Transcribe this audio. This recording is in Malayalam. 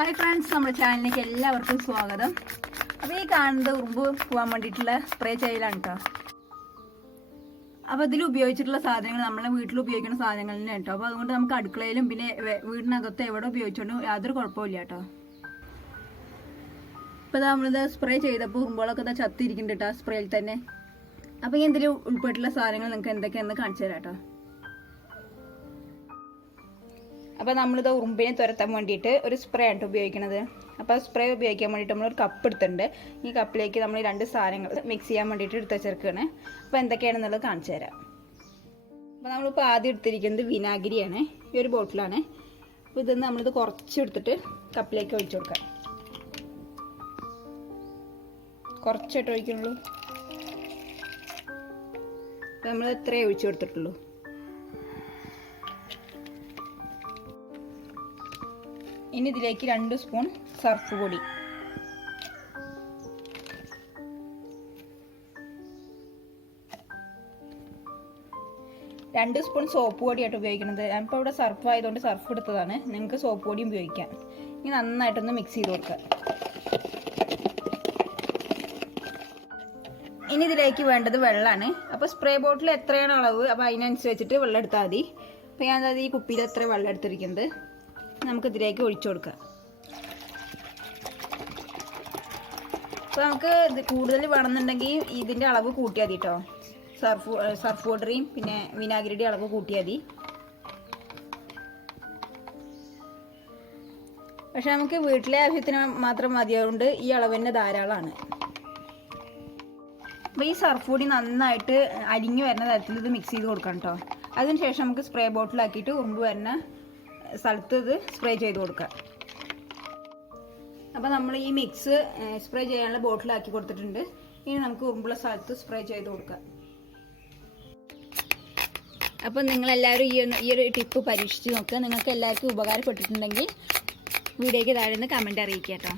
ഹായ് ഫ്രണ്ട്സ് നമ്മുടെ ചാനലിലേക്ക് എല്ലാവർക്കും സ്വാഗതം. അപ്പോൾ ഈ കാണുന്നത് ഉറുമ്പ് പോകാൻ വേണ്ടിയിട്ടുള്ള സ്പ്രേ ചെയ്യലാണ് കേട്ടോ അപ്പോൾ ഇതിൽ ഉപയോഗിച്ചിട്ടുള്ള സാധനങ്ങൾ നമ്മളെ വീട്ടിൽ ഉപയോഗിക്കുന്ന സാധനങ്ങൾ തന്നെ കേട്ടോ അപ്പോൾ അതുകൊണ്ട് നമുക്ക് അടുക്കളയിലും പിന്നെ വീടിനകത്തും എവിടെ ഉപയോഗിച്ചോണ്ടും യാതൊരു കുഴപ്പമില്ല കേട്ടോ ഇപ്പോൾ നമ്മളിത് സ്പ്രേ ചെയ്തപ്പോൾ ഉറുമ്പുകളൊക്കെ ഇതാ ചത്തിരിക്കുന്നുണ്ട് കേട്ടോ സ്പ്രേയിൽ തന്നെ. അപ്പോൾ ഇതിൽ ഉൾപ്പെട്ടിട്ടുള്ള സാധനങ്ങൾ നിങ്ങൾക്ക് എന്തൊക്കെയാണെന്ന് കാണിച്ചു തരാം കേട്ടോ അപ്പോൾ നമ്മളിത് ഉറുമ്പിനെ തുരത്താൻ വേണ്ടിയിട്ട് ഒരു സ്പ്രേ ആണ് ഉപയോഗിക്കുന്നത് അപ്പോൾ സ്പ്രേ ഉപയോഗിക്കാൻ വേണ്ടിയിട്ട് ഒരു കപ്പ് എടുത്തിട്ടുണ്ട്. ഈ കപ്പിലേക്ക് നമ്മൾ രണ്ട് സാധനങ്ങൾ മിക്സ് ചെയ്യാൻ വേണ്ടിയിട്ട് എടുത്ത് വെച്ചേക്കുകയാണ് അപ്പോൾ എന്തൊക്കെയാണെന്നുള്ളത് കാണിച്ചു തരാം. അപ്പോൾ നമ്മളിപ്പോൾ ആദ്യം എടുത്തിരിക്കുന്നത് വിനാഗിരിയാണ്. ഈ ഒരു ബോട്ടിലാണ് അപ്പോൾ ഇതൊന്ന് നമ്മളിത് കുറച്ച് എടുത്തിട്ട് കപ്പിലേക്ക് ഒഴിച്ചു കൊടുക്കാം. കുറച്ചായിട്ട് ഒഴിക്കുന്നുള്ളൂ. നമ്മൾ ഇത്രയേ ഒഴിച്ചു കൊടുത്തിട്ടുള്ളൂ. ഇനി ഇതിലേക്ക് രണ്ട് സ്പൂൺ സർഫ് പൊടി. രണ്ട് സ്പൂൺ സോപ്പ് പൊടിയായിട്ട് ഉപയോഗിക്കുന്നത്. ഞാനിപ്പോൾ ഇവിടെ സർഫ് ആയതുകൊണ്ട് സർഫ് എടുത്തതാണ്. നിങ്ങൾക്ക് സോപ്പ് പൊടിയും ഉപയോഗിക്കാം. ഇനി നന്നായിട്ടൊന്ന് മിക്സ് ചെയ്ത് കൊടുക്കുക. ഇനി ഇതിലേക്ക് വേണ്ടത് വെള്ളമാണ്. അപ്പോൾ സ്പ്രേ ബോട്ടിൽ എത്രയാണ് അളവ്? അപ്പോൾ അതിനനുസരിച്ചിട്ട് വെള്ളം എടുത്താൽ മതി. അപ്പോൾ ഞാനത് ഈ കുപ്പിയിൽ എത്ര വെള്ളം എടുത്തിരിക്കുന്നത്. നമുക്ക് ഇതിലേക്ക് ഒഴിച്ചു കൊടുക്കാം. അപ്പോൾ നമുക്ക് ഇത് കൂടുതൽ വേണമെന്നുണ്ടെങ്കിൽ ഇതിന്റെ അളവ് കൂട്ടിയാൽ മതി കേട്ടോ സർഫ് സർഫ് പൗഡറിയും പിന്നെ വിനാഗിരിയുടെ അളവ് കൂട്ടിയാൽ മതി. പക്ഷെ നമുക്ക് വീട്ടിലെ ആവശ്യത്തിന് മാത്രം മതിയായതുകൊണ്ട് ഈ അളവ് തന്നെ ധാരാളമാണ്. അപ്പോൾ ഈ സർഫ് പൊടി നന്നായിട്ട് അരിഞ്ഞു വരുന്ന തരത്തിൽ ഇത് മിക്സ് ചെയ്ത് കൊടുക്കണം കേട്ടോ അതിനുശേഷം നമുക്ക് സ്പ്രേ ബോട്ടിലാക്കിയിട്ട് ഉറുമ്പ് വരുന്ന സ്ഥലത്ത് ഇത് സ്പ്രേ ചെയ്ത് കൊടുക്കുക. അപ്പോൾ നമ്മൾ ഈ മിക്സ് സ്പ്രേ ചെയ്യാനുള്ള ബോട്ടിലാക്കി കൊടുത്തിട്ടുണ്ട്. ഇനി നമുക്ക് ഉറുമ്പുള്ള സ്ഥലത്ത് സ്പ്രേ ചെയ്ത് കൊടുക്കാം അപ്പോൾ നിങ്ങളെല്ലാവരും ഈ ഈ ഒരു ടിപ്പ് പരീക്ഷിച്ച് നോക്കുക. നിങ്ങൾക്ക് എല്ലാവർക്കും ഉപകാരപ്പെട്ടിട്ടുണ്ടെങ്കിൽ വീഡിയോയ്ക്ക് താഴെ നിന്ന് കമന്റ് അറിയിക്കുക കേട്ടോ.